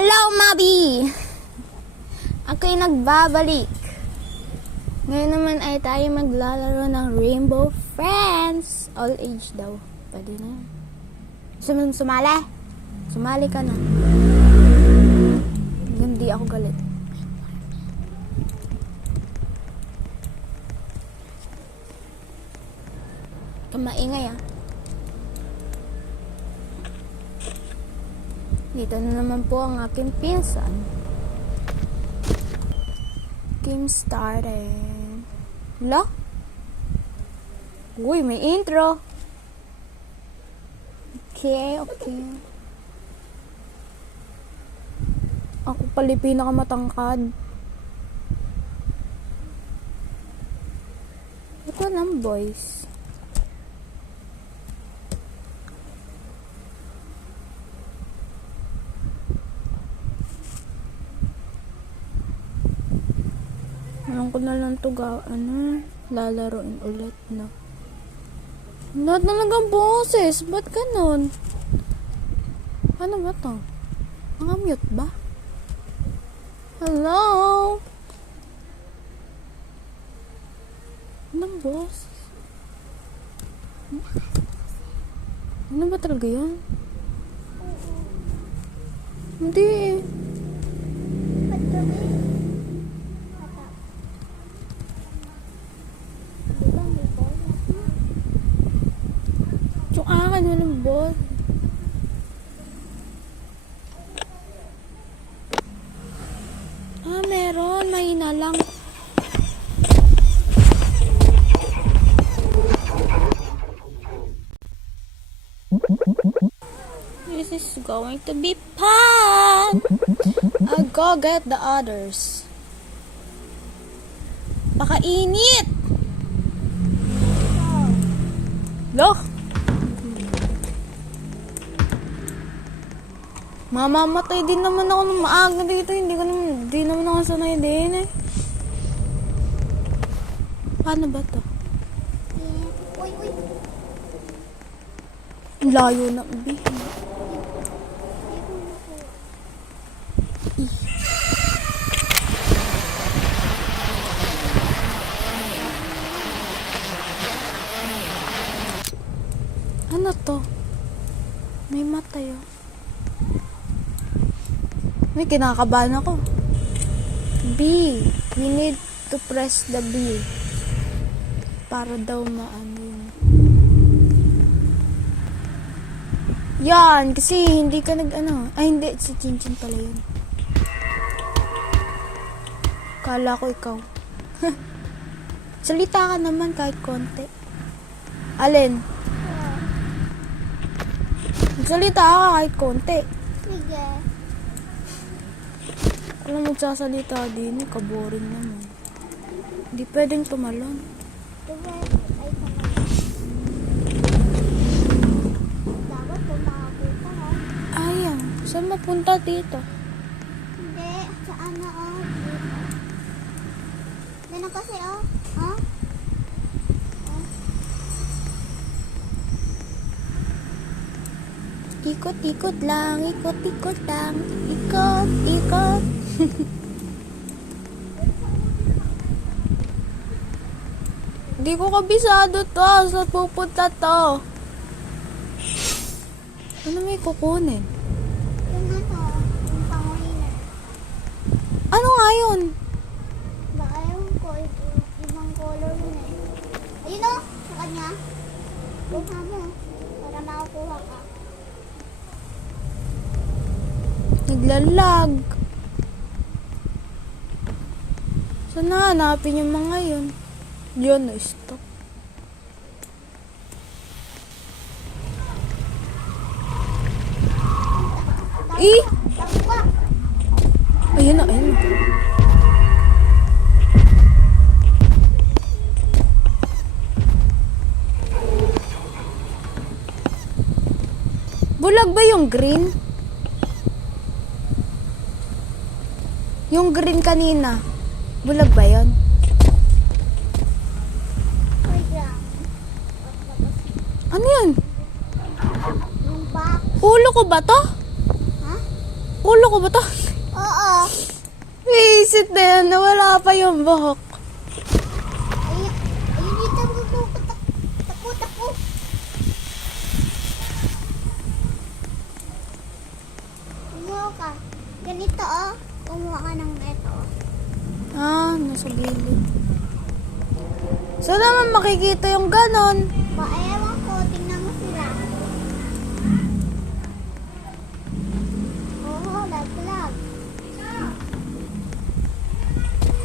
Hello, Mabi! Ako'y nagbabalik. Ngayon naman ay tayo maglalaro ng Rainbow Friends. All age daw. Pwede na. Sumali? Sumali ka na. Hindi ako galit. Maingay ah. Dito na naman po ang aking pinsan. Game started. Wala? Uy, may intro. Okay. Ako pala pinakamatangkad. Ito lang, boys. Alam ko na lang ito lalaroin ulit na. Lahat na lang ang boses. Ba't ganon? Ano ba ito? Mga mute ba? Hello? Anong boss? Ano ba talaga yan? Hindi eh. Yung akin, walang ball. Meron. Mahina lang. This is going to be fun. I'll go get the others. Pakainit. Look. Mamamatay din naman ako ng maaga dito. Hindi naman ako sanay din eh. Paano ba to? Uy. Layo na, B. Ano to? May matay oh. May kinakabahan ako. B. We need to press the B. Para daw maano yun. Yan. Kasi hindi ka Ay, hindi. Si Chinchin pala yun. Kala ko ikaw. Salita ka naman kahit konti. Alin? Salita ka kahit konti. Sige. Alam mo, magsasalita din, kaboring naman. Hindi pwedeng tumalon. Diba? Ay, tumalon. Dapat tumakita ha. Ayaw. Saan mapunta dito? Hindi. Saan na oh? Dito. Yan na kasi oh. Oh? Ikot-ikot lang, ikot-ikot lang, ikot-ikot. Hindi ko kabisado to. Saan pupunta to? Ano may kukunin? Yung yung pang-winner. Ano nga yun? Baka yung ibang color yun eh. Ayun oh, sa kanya. Kuha mo. Para makakuha ka. Naglalag. Saan na hanapin yung mga yun? Yun, stop. Eh! Takbo! Ayun na, ayun. Bulag ba yung green? Yung green kanina, bulag ba yun? Wait lang. Ano yun? Yung box. Ulo ko ba to? Ha? Ulo ko ba to? Oo. Isit na yan. Nawala pa yung buhok. Ayun, ayun dito. Takbo. Kumuha ka. Ganito oh. Kumuha ka ng neto. Ah, nasa gilid. Saan naman makikita yung ganon? Ewan ko. Tingnan mo sila. Oo, lag.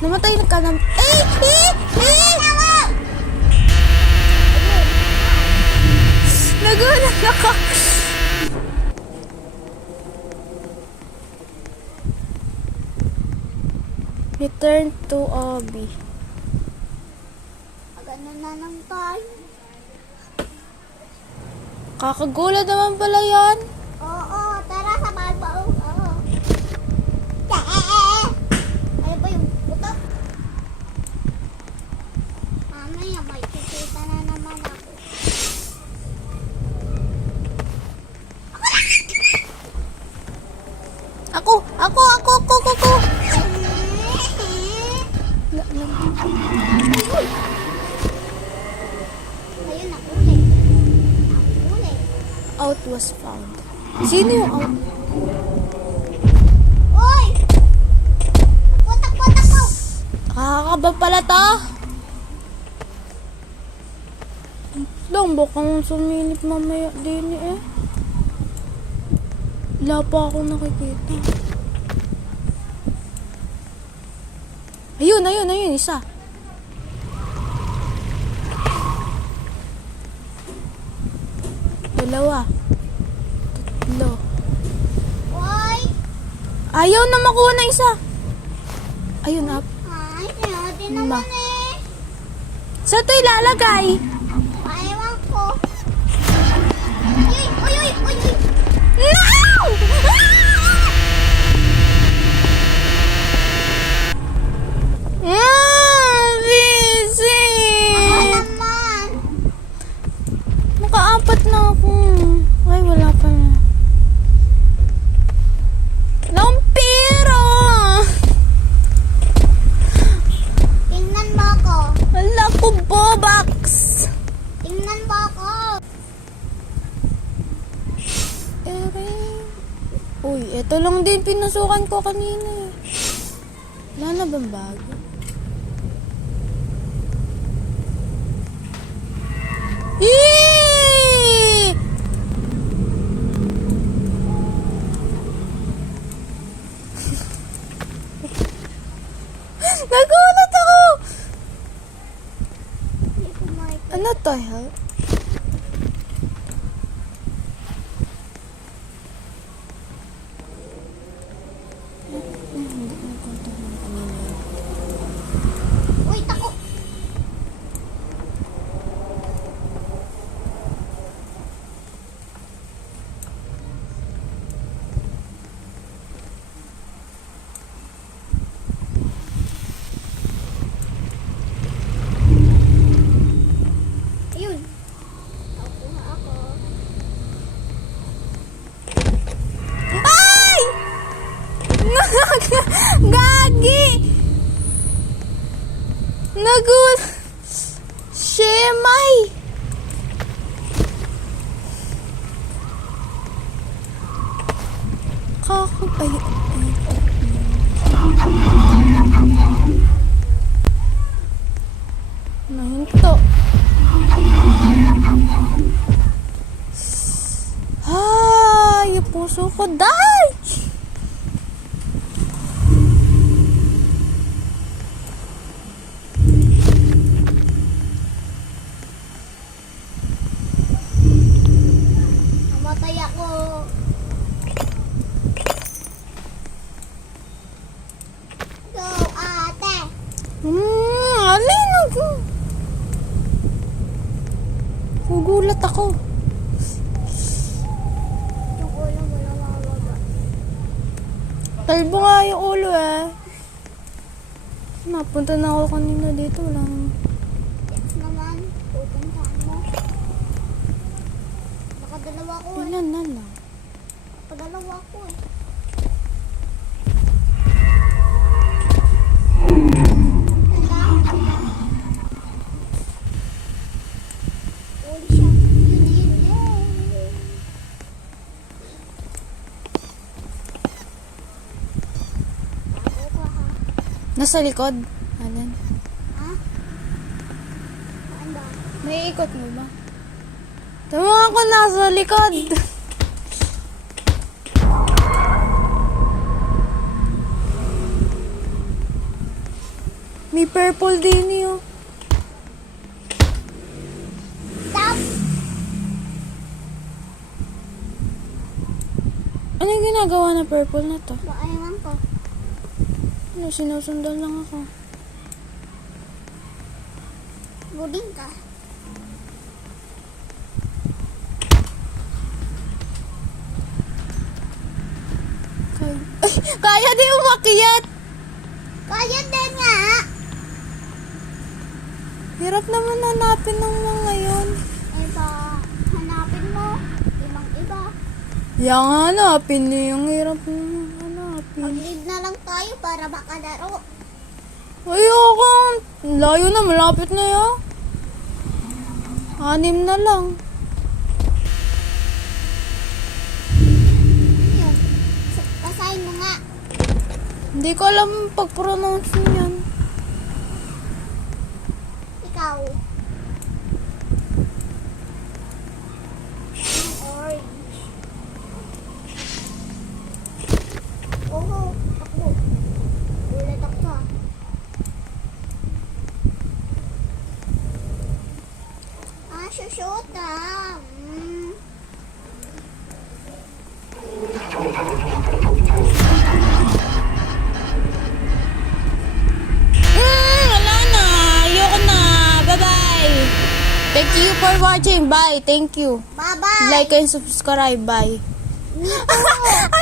Namatay ka na. Nagulat ako. Return to Obi. Ganun na lang tayo. Kakagulat naman pala yan. Oo, tara sa balbao. Oo. Ano ba yung buto? Mamaya may kikita na naman ako. Ako. Ayun, nakuli. Out was found. Sino yung out? Uy! Takbo! Kakakaba pala ta. Lang, baka mong sumilip mamaya din eh. Wala pa akong nakikita. Ayun, isa. Dalawa. Tatlo. Uy! Ayaw na makuha na isa. Ayun, up. Ay, sinabi naman eh. Saan ito ilalagay? Ewan ko. Uy! No! Busy! Ako naman. Makaapat na ako. Ay, wala pa na. Lampiro! Tingnan mo ako. Wala ko bobax. Tingnan mo ako. Uy, ito lang din pinasukan ko kanina eh. Wala na bang bago? Eee! Nagulat ako! Hindi ko makikita. Ano to, help? Uy, tako. Ayun. Nakuha ako. Ay! Gagi! Nagulat! Shemay! Kakabay. Nahinto. Ay, yung puso ko, die! Namatay ako. Go, ate. Alin ako? Nagulat ako. Yung ulo mo nawawala. Talbo nga yung ulo eh. Napunta na ako kanina dito. Walang... Yes naman. Pupuntahan mo. Nakadalawa ko eh. Ilan na lang. Nakadalawa ko eh. Nasa likod. Alan. Ha? Saan ba? May ikot mo ba? Tama ako nasa likod. May purple din yun. Stop! Ano yung ginagawa na purple na to? Baka ewan ko. Ano, sinusundan lang ako. Buding ka. Ay, kaya di umakyat! Kaya din nga! Hirap naman hanapin ng mga yun. Iba, hanapin mo. Ibang iba. Yang hanapin niyo yung hirap naman hanapin. Mag-leave na lang tayo para makalaro. Ayoko. Layo na, malapit na yun. 6 na lang. Yun. Basahin mo nga. Hindi ko alam pag-pronounce niyan. Ikaw. Orange. Oo, takbo. Ulit ako ah. Shoot ah. Wala na. Ayoko na. Bye-bye. Thank you for watching. Bye. Thank you. Bye-bye. Like and subscribe. Bye. Me too.